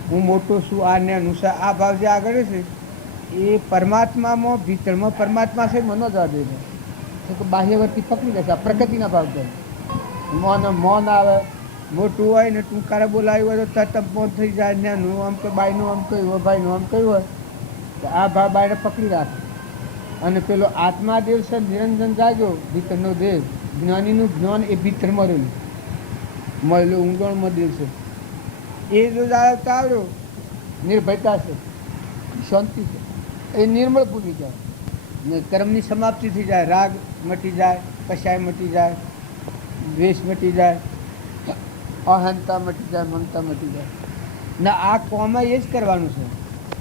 હું મોટો છું આ નેનું છે આ ભાવ જે આગળ છે એ પરમાત્મામાં ભીતરમાં પરમાત્મા છે મનો જવા દે તો બાહ્યવર્તી પકડી લેશે પ્રકૃતિના ભાવ કરે મૌન આવે મોટું હોય ને ટૂંકારે બોલાવ્યું હોય તો તરત મૌન થઈ જાય ને નું આમ કે બાઈનું આમ કહ્યું હોય ભાઈનું આમ કહ્યું હોય તો આ ભાવ બાઈને પકડી રાખે અને પેલો આત્માદેવ છે નિરંજન જાગ્યો ભીતરનો દેવ જ્ઞાનીનું જ્ઞાન એ ભીતરમાં રહેલું મળેલું ઊંડણમાં દેવ છે એ જો આવ્યો નિર્ભયતા છે શાંતિ છે એ નિર્મળ પૂરી જાય ને કર્મની સમાપ્તિ થઈ જાય રાગ મટી જાય કશાય મટી જાય દ્વેષ મટી જાય અહંતા મટી જાય મમતા મટી જાય ને આ કોમાં એ જ કરવાનું છે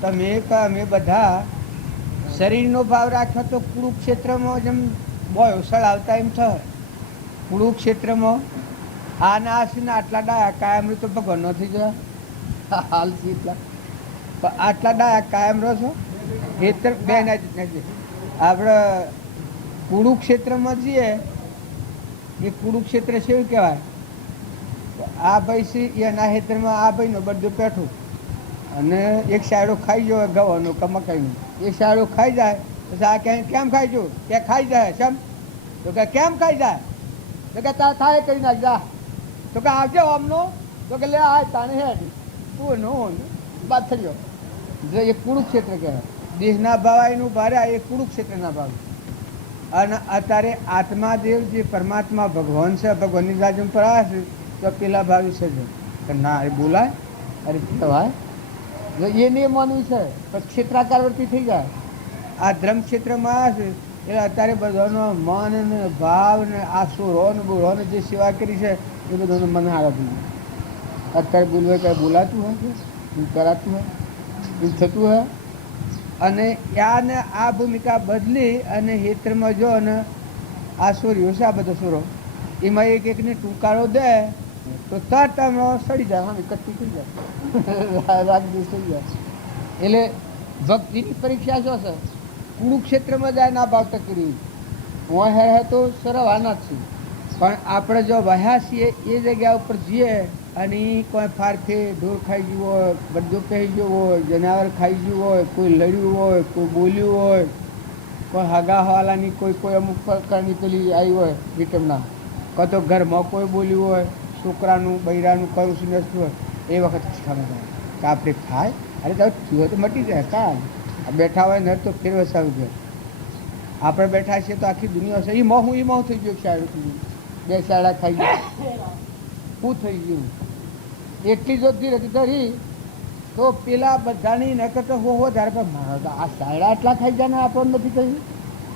તમે અમે બધા શરીરનો ભાવ રાખ્યો તો કુરુક્ષેત્રમાં જેમ બોયસળ આવતા એમ થાય કુરુક્ષેત્રમાં આના આશીને આટલા ડાયા કાયમ તો ભગવાન ન થઈ જાય હાલ છે એટલા પણ આટલા ડાયા કાયમ રહો છો એ તો બે આપણે કુરુક્ષેત્રમાં જઈએ એ કુરુક્ષેત્ર છે એવું કહેવાય આ ભાઈ છે એના હેતરમાં આ ભાઈનો બધું પેઠું અને એક સાયડો ખાઈ જાય ગવાનો કે મકાઈનો એક સાયડો ખાઈ જાય પછી આ ક્યાંય કેમ ખાઈ જો ત્યાં ખાઈ જાય કેમ તો કે કેમ ખાઈ જાય તો કે તાર થાય કરી નાખ જા તો કે આવજો આમનો તો કે લે આ તાણે હેડ તું નો બાદ થઈ ગયો જો એ કુરુક્ષેત્ર કહેવાય દેહના ભાવાયનું ભારે એ કુરુક્ષેત્રના ભાવ અને અત્યારે આત્માદેવ જે પરમાત્મા ભગવાન છે ભગવાનની બાજુ પર આવે છે તો પેલા ભાવી છે કે ના એ બોલાય અરે કહેવાય એ નહીં માનવું છે પણ ક્ષેત્રાકાર વર્તી થઈ જાય આ ધર્મ ક્ષેત્રમાં આવે છે એટલે અત્યારે બધાનો મન ને ભાવ ને આસુરો ને બુરો જે સેવા કરી છે એ બધાનો મન હારા થઈ જાય અત્યારે બોલવે કંઈ બોલાતું હોય કરાતું હોય એવું થતું હોય અને યાને આ ભૂમિકા બદલી અને હેત્રમાં જો અને આ સૂર્યો છે આ બધો સૂરો એમાં એક એકને ટૂંકારો દે તો તરત આમ સડી જાય હા કટ્ટી થઈ જાય રાગદેશ થઈ જાય એટલે ભક્તિની પરીક્ષા શું છે કુરુક્ષેત્રમાં જાય ના ભાવ ટકરી હું હે તો સરવાના જ છું પણ આપણે જો વહ્યા છીએ એ જગ્યા ઉપર જઈએ અને કોઈ ફારખે ઢોર ખાઈ ગયું હોય બધું કહી ગયું હોય જનાવર ખાઈ ગયું હોય કોઈ લડ્યું હોય કોઈ બોલ્યું હોય કોઈ હગાવાલાની કોઈ અમુક પ્રકારની પેલી આવી હોય વિટમના કાં તો ઘરમાં કોઈ બોલ્યું હોય છોકરાનું બૈરાનું કયું સુનસ્તું હોય એ વખત ખબર કે આપણે ખાય અરે તો થયું તો મટી જાય કાલ બેઠા હોય ને તો ફેર વસાવી જાય આપણે બેઠા છીએ તો આખી દુનિયા છે એ મોં થઈ ગયો શાયદ બે શાળા ખાઈ ગયા શું થઈ ગયું એટલી જો ધીરે ધરી તો પેલા બધાની નકર તો હો ધારે પણ મારો તો આ શાળા આટલા ખાઈ જાય ને આપણને નથી કહ્યું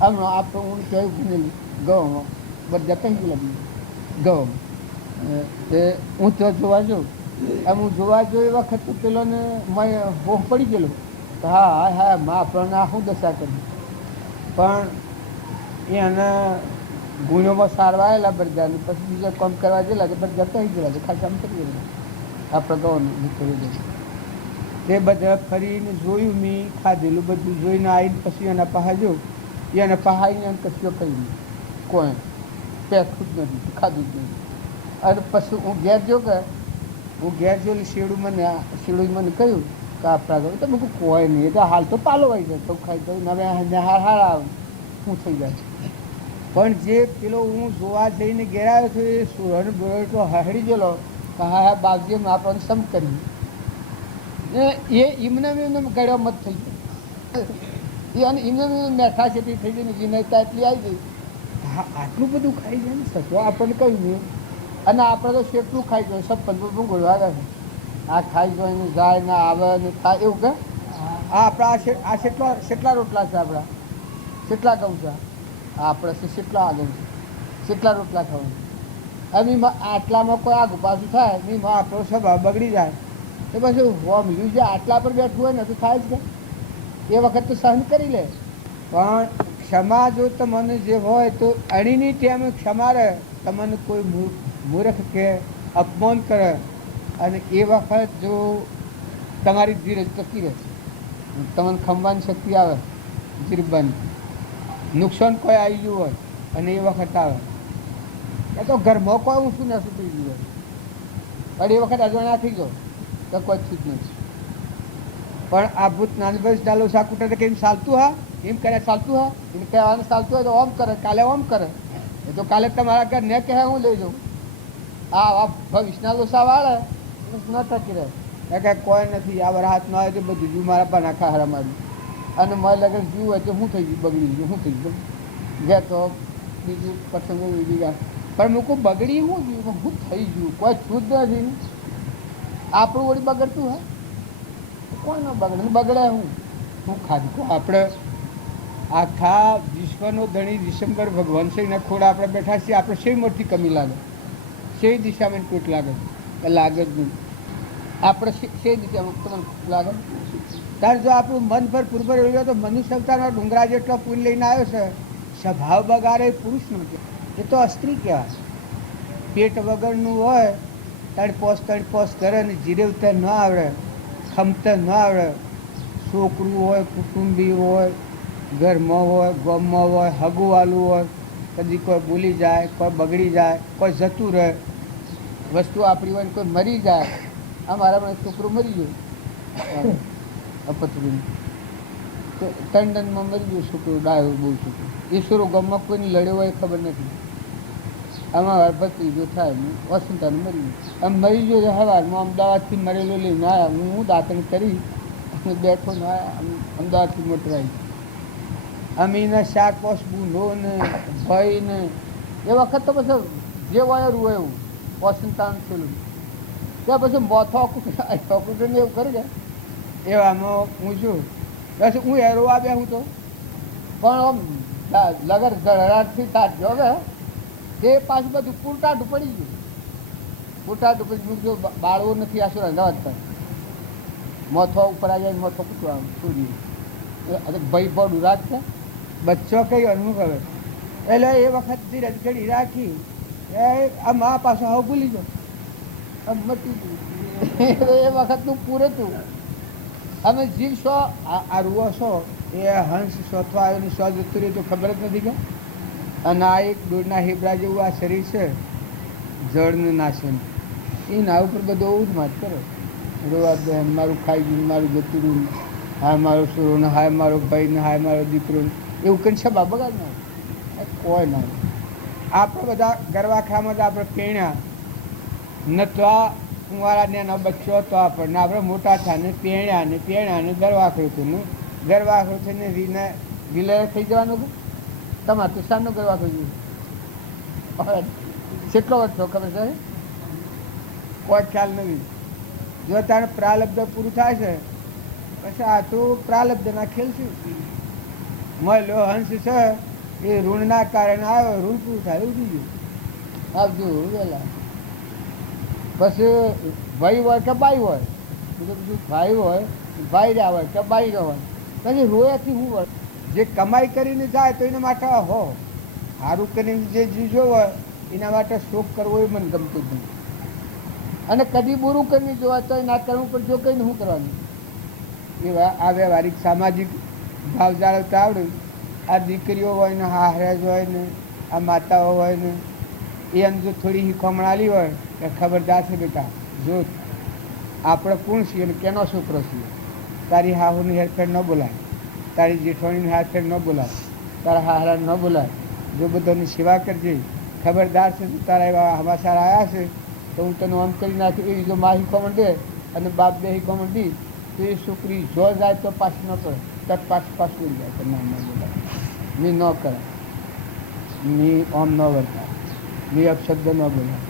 આમ આપણે હું કહ્યું ગવામાં બધા કહી ગયું ગમ તે હું તો જોવા જાઉં એમ હું જોવા જોઈ વખત તો પેલોને હોહ પડી ગયેલો હા હા હા મા આપણને આ શું દશા કરી પણ એને ગુણોમાં સારવાયેલા બધાને પછી બીજા કામ કરવા ગયેલા તો બધા કહી ગયેલા ખાસ કામ કરી ગયેલા આપણે ગવાનું નીકળી ગયું તે બધા ફરીને જોયું મેં ખાધેલું બધું જોઈને આવીને પછી એના પહા જોયું એને પહાઈને એને કશું કહી નહીં કોઈ પેઠું જ નથી ખાધું જ નથી અને પછી હું ઘેર જો કે હું ઘેર જોઈ શેડું મને કહ્યું કે આપણા ગયું તો બધું કોઈ નહીં તો હાલ તો પાલો આવી જાય તો ખાઈ દઉં હવે હાર આવે શું થઈ જાય પણ જે પેલો હું જોવા જઈને ઘેર આવ્યો હતો એ સુરન બોર તો હળી ગયેલો કે હા હા બાપજીએ આપણને સમ કર્યું એ એમને ગળ્યો મત થઈ ગયો અને એમને મેઠા છેટી થઈ ગઈ ને વિનયતા એટલી આવી ગઈ હા આટલું બધું ખાઈ જાય ને સચો આપણને કહ્યું નહીં અને આપણે તો શેટલું ખાઈ જાય સબ પંદર ગોળવા આવે આ ખાઈ જોઈને જાય ને આવે ને થાય એવું કે આ આપણા આ કેટલા રોટલા છે આપણા કેટલા ઘઉં છે આપણે કેટલા આગળ છે કેટલા રોટલા ખાવાનું એમ આટલામાં કોઈ આગું પાછું થાય નહીં આપણો સ્વભાવ બગડી જાય તો પછી હોમ લીધું જાય આટલા પર બેઠું હોય ને તો થાય જ કે એ વખત તો સહન કરી લે પણ ક્ષમા જો તમને જે હોય તો અણીની ટાઈમે ક્ષમા રહે તમને કોઈ મૂર્ખ કે અપમાન કરે અને એ વખત જો તમારી ધીરજ ટકી રહે તમને ખંભાની શક્તિ આવે જીરબાની નુકસાન કોઈ આવી ગયું હોય અને એ વખત આવે એ તો ઘરમાં કોઈ ઊંચું ના સુટી ગયું હોય પણ એ વખત અજાણ્યા થઈ ગયો તો કોઈ ઠીક નથી પણ આ ભૂત નાનભાઈ ડાલો સાકુટા તો કેમ ચાલતું હા એમ કરે ચાલતું હા એમ કહેવાનું ચાલતું હોય તો ઓમ કરે કાલે ઓમ કરે એ તો કાલે તમારા ઘર ને કહે હું લઈ જાઉં આ ભવિષ્યના લોસા વાળે ન ટકી રહે કે કોઈ નથી આ વાર હાથ ન આવે તો બધું જુ મારા પર નાખા હારા મારું અને મારે લગન જીવ હોય તો શું થઈ ગયું બગડી ગયું શું થઈ ગયું ગયા તો બીજું પ્રસંગો બીજી ગયા પણ મૂકું બગડી શું ગયું શું થઈ ગયું કોઈ શુદ્ધ નથી આપણું વળી બગડતું હે કોઈ ન બગડે બગડે હું ખાધું આપણે આખા વિશ્વનો ધણી ડિસેમ્બર ભગવાન શ્રીના ખોડા આપણે બેઠા છીએ આપણે શેવી મોટી કમી લાગે શેવી દિશામાં કોટ લાગે લાગે જ નહીં આપણે શેવી દિશામાં તમને લાગે ત્યારે જો આપણું મન પર પૂર્વ રહ્યું તો મનુષ્ય અવતારનો ડુંગરા જેટલો પૂર લઈને આવ્યો છે સ્વભાવ બગાડે પુરુષનો એ તો સ્ત્રી કહેવાય પેટ વગરનું હોય તડપોસ કરે ને જીરેવતર ન આવડે ખમતર ન આવડે છોકરું હોય કુટુંબી હોય ઘરમાં હોય ગામમાં હોય હગુવાલું હોય કદી કોઈ ભૂલી જાય કોઈ બગડી જાય કોઈ જતું રહે વસ્તુ આપણી હોય ને કોઈ મરી જાય અમારા મને છોકરું મરી ગયું અપત્રી તો ટંડનમાં મરી ગયું છોકરું ડાયો બહુ છોકરું ઈશ્વરો ગામમાં કોઈની લડ્યો હોય ખબર નથી આમાં ભત્રીજો થાય વસંતાને મરી ગયું આમ મરી ગયો સવારમાં અમદાવાદથી મરેલો લઈને આવ્યા હું દાંતણ કરી અને બેઠો ને આવ્યા અમદાવાદથી મોટરાઈ અમીના શાક પોસ બૂંધો ને ભય ને એ વખત તો પછી જે વાયર હોય એવું વસંતાન થયેલું ત્યાં પછી મોથો કુટુંબ એવું કરી જાય એવામાં હું છું બસ હું હેરો આવ્યા હું તો પણ આમ લગર ધડાથી તાર જો હવે તે પાછું બધું પૂરટાટું પડી ગયું પૂરટાટું પછી મૂકજો બાળવો નથી આશો અમદાવાદ પર મોથો ઉપર આવી જાય મોથો કૂટવા છોડી ભાઈ પડું રાખશે બચ્ચો કઈ અનુભવ હવે એટલે એ વખતથી રજગડી રાખી આ મા પાછો હવે ભૂલી જાઓ મતી ગયું એ વખતનું પૂરે હતું અમે જીવ છો આ રૂવો છો એ હંસ સોથવા આવ્યો સો જતું રહ્યું તો ખબર જ નથી કે અને આ એક દૂરના હિબરા જેવું આ શરીર છે જળનું નાશન એ ના ઉપર બધું એવું જ માત કરે રોવા બહેન મારું ખાઈ ગયું મારું જતું રહ્યું હાય મારો સુરો ને હાય મારો ભાઈ ને હાય મારો દીકરો એવું કંઈ છે બગાડ ના કોઈ ના આપણે બધા ગરવાખામાં જ આપણે પેણ્યા ન તો આ કુંવારાને એનો બચ્ચો તો આપણને આપણે મોટા થયા ને પેણ્યા ને ગરવાખડું થયું ને ગરવાખડું થઈને વિલય થઈ જવાનું કે તમારે તો સામનો ગરવાખડું કેટલો વર્ષ છો ખબર છે કોઈ ખ્યાલ નથી જો તારે પ્રાલબ્ધ પૂરું થાય છે પછી આ તો પ્રાલબ્ધના ખેલ છે મળ્યો હંસ છે એ ઋણના કારણે આવ્યો ઋણ પૂરું થાય ઉડી ગયું આવજો વહેલા પછી ભાઈ હોય કે બાઈ હોય બીજું ભાઈ હોય ભાઈ રહ્યા હોય કે બાઈ રહ્યા હોય પછી રોયાથી શું હોય જે કમાઈ કરીને જાય તો એના માટે હો સારું કરીને જે જીજો હોય એના માટે શોખ કરવો એ મને ગમતું જ નહીં અને કદી બુરું કરીને જોવા તો ના કરવું પણ જો કહીને શું કરવાનું એવા આ વ્યવહારિક સામાજિક ભાવ જાળવતા આવડે આ દીકરીઓ હોય ને હાહરેજ હોય ને આ માતાઓ હોય ને એ એમ જો થોડી હિખમણાલી હોય કે ખબરદાર છે બેટા જો આપણે કોણ છીએ અને કેનો છોકરો છીએ તારી હાહુની હેરફેર ન બોલાય તારી જેઠવાણીની હેરફેર ન બોલાય તારા હાહરા ન બોલાય જો બધાની સેવા કરજે ખબરદાર છે તારા એવા હમાસાર આવ્યા છે તો હું તને આમ કરી નાખ્યું એવી જો મા હિખમણ દે અને બાપ બે હિખમણ દી તો એ છોકરી જો જાય તો પાછી ન પડે તક પાછું બોલી જાય તો ના ન બોલાય મી ન કરે મી આમ ન વર્તા મી અપશબ્દ ન બોલાય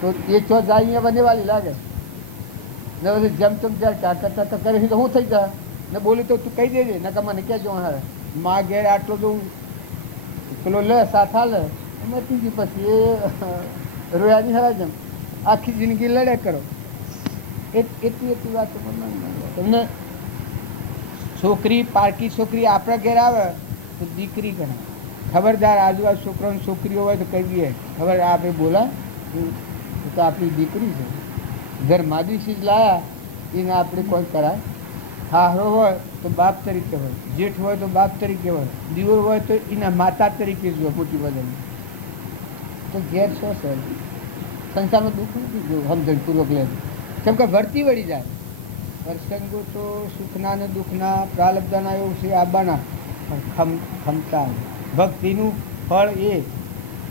તો એ ચો જાય અહીંયા બનેવાલી લાગે ને પછી જેમ તેમ જાય ત્યાં કરતા તો કરે તો શું થઈ જાય ને બોલી તો તું કહી દેજે નકા મને કહેજો હારે મા ઘેર આટલો જો પેલો લે સાથ હાલે એમાં ત્રીજી પછી એ રોયાની હરા જેમ આખી જિંદગી લડે કરો એટલી વાતો તમને છોકરી પારકી છોકરી આપણા ઘેર આવે તો દીકરી ગણે ખબરદાર આજુબાજુ છોકરાની છોકરીઓ હોય તો કહી દઈએ ખબર આપણે બોલાય તો આપણી દીકરી છે ઘર માદીસી જ લાયા એને આપણે કોઈ કરાય હાહરો હોય તો બાપ તરીકે હોય જેઠ હોય તો બાપ તરીકે હોય દીવર હોય તો એના માતા તરીકે જ હોય મોટી બધાની તો ઘેર શું છે સંસારમાં દુઃખ નથી જો સમજણપૂર્વક લે કેમ કે વર્તી વળી જાય પ્રસંગો તો સુખના ને દુઃખના પ્રાલબ્ધના એવું છે આવવાના, પણ ખમતા આવે. ભક્તિનું ફળ એ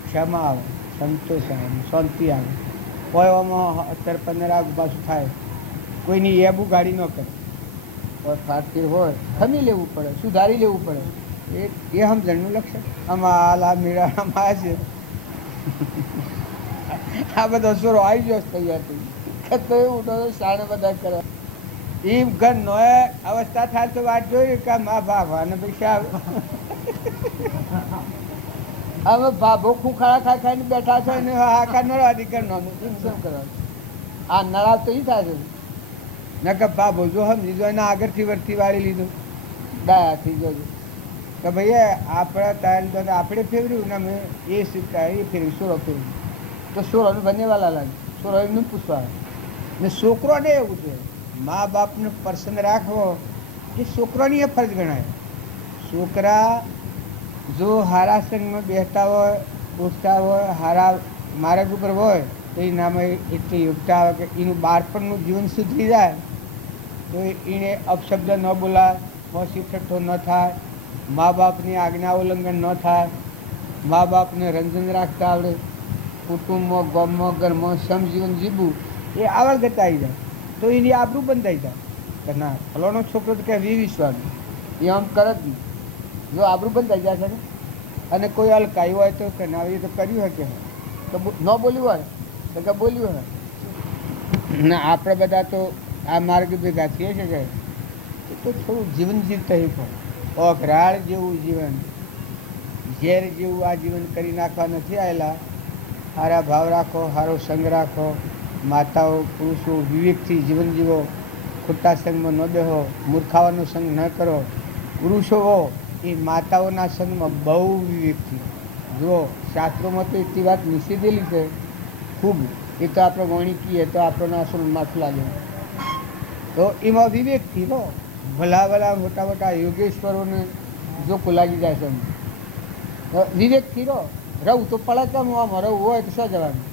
ક્ષમા આવે, સંતોષ આવે, શાંતિ આવે. કોઈમાં અત્યારે 15 આગ પાછું થાય, કોઈની એબું ગાડી ન કરે, કોઈ ફાટતી હોય ખમી લેવું પડે, સુધારી લેવું પડે. એ સમજણનું લક્ષણ. આમાં હાલ આ મેળામાં છે આ બધા સુરો આવી ગયો તૈયાર થઈ તો એવું તો શાણે બધા કરે. એ ઘર નો અવસ્થા થાય તો વાત જોઈ કે મા બાપા ને પૈસા હવે ભાભો ખૂખાડા ખાઈ ખાઈને બેઠા છે ને આખા નળાદી કરવાનું શું કરવાનું? આ નળાવ તો એ થાય છે ને કે ભાભો જો સમજી જો એને આગળથી વર્તી વાળી લીધું ડાયાથી જોજો કે ભાઈ આપણા તાર આપણે ફેરવ્યું ને મેં એ શીખતા એ ફેરવ્યું સોરો ફેરવ્યું તો સોરોનું બનેવાલા લાગે, સોરો એમનું પૂછવા ને છોકરોને એવું છે મા બાપને પસંદ રાખવો એ છોકરાની એ ફરજ ગણાય. છોકરા જો હારા સંગમાં બેસતા હોય, ઉઠતા હોય, હારા માર્ગ ઉપર હોય તો એ નામે એટલી યોગતા આવે કે એનું બાળપણનું જીવન સુધરી જાય. તો એને અપશબ્દ ન બોલાય, હોંસી ઠઠ્ઠો ન થાય, મા બાપની આજ્ઞા ઉલ્લંઘન ન થાય, મા બાપને રંજન રાખતા આવડે, કુટુંબમાં ગામમાં ઘરમાં સમજીવન જીવવું એ આવડત આવી જાય તો એની આબરૂ બંધાઈ જાય કે ના ફલાણો છોકરો તો કે વિશ્વાનું એ આમ કરે જ નહીં. જો આબરૂ બંધાઈ જાય છે ને અને કોઈ અલકાઈ હોય તો કે ના એ તો કર્યું હોય કે તો ન બોલ્યું હોય તો કે બોલ્યું હોય ના. આપણે બધા તો આ માર્ગ ભેગા થઈએ છે કે તો થોડું જીવન જીવતા પણ ઓઘરાળ જેવું જીવન, ઝેર જેવું આ જીવન કરી નાખવા નથી આવેલા. સારા ભાવ રાખો, સારો સંગ રાખો, માતાઓ પુરુષો વિવેકથી જીવન જીવો, ખોટા સંગમાં ન બેહો, મૂર્ખાવાનો સંગ ન કરો. પુરુષો એ માતાઓના સંગમાં બહુ વિવેકથી જુઓ. શાસ્ત્રોમાં તો એટલી વાત નિષેધેલી છે ખૂબ, એ તો આપણે વાણી કહીએ તો આપણને અસલ માથું લાગે. તો એમાં વિવેકથી રહો. ભલા ભલા મોટા મોટા યોગેશ્વરોને જો લાગી જાય છે વિવેકથી રહો. રહું તો પડે કેમ આમાં રહું હોય તો શું જવાનું?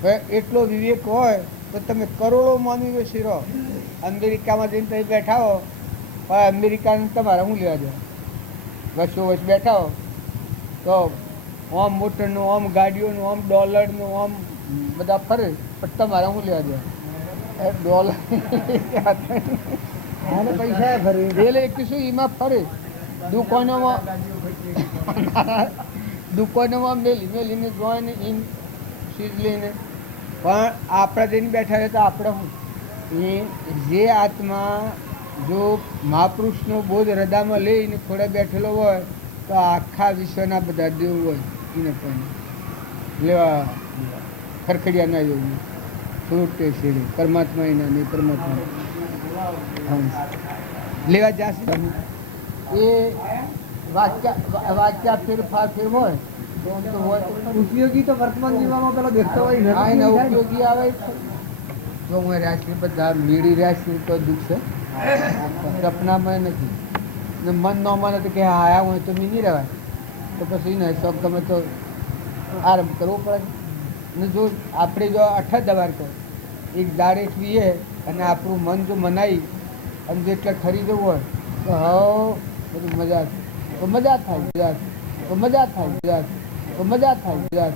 હવે એટલો વિવેક હોય તો તમે કરોડો માનવી બેસી રહો. અમેરિકામાં જઈને તમે બેઠા હો પણ અમેરિકાને તમારે શું લેવા દે? વર્ષો વર્ષ બેઠા હો તો આમ મોટરનું, આમ ગાડીઓનું, આમ ડોલરનું, આમ બધા ફરે પણ તમારે શું લેવા દે? ડોલર પૈસા ફરે રેલ એક શું એમાં ફરે દુકાનોમાં મેલીને જોઈને ઇન ચીજ લઈને. પણ આપણે જઈને બેઠા રહે તો આપણે શું એ જે આત્મા જો મહાપુરુષનો બોધ હૃદયમાં લઈને ખોડે બેઠેલો હોય તો આખા વિશ્વના બધા દેવ હોય એને પણ લેવા ખરખડિયા ના યોગી છૂટે છે પરમાત્મા એના નહીં પરમાત્મા લેવા જશે. એ વાક્યા ફેરફાર ફેર હોય તો ઉપયોગી તો વર્તમાન જીવનમાં પેલો દેખતો હોય ને ઉપયોગી આવે તો હું રાશિ બધા મેળી રાશિ તો દુઃખ છે સપનામાં નથી ને મન ન માને તો કે આયા હોય તો મી નહીં રહેવાય તો પછી ને શોખ ગમે તો આરંભ કરવો પડે ને. જો આપણે જો 8 દવાર કરો એક દાડે પીએ અને આપણું મન જો મનાઈ અને જો એટલે ખરીદવું હોય તો બધું મજા તો મજા થાય, તો મજા થાય, તો મજા થાય.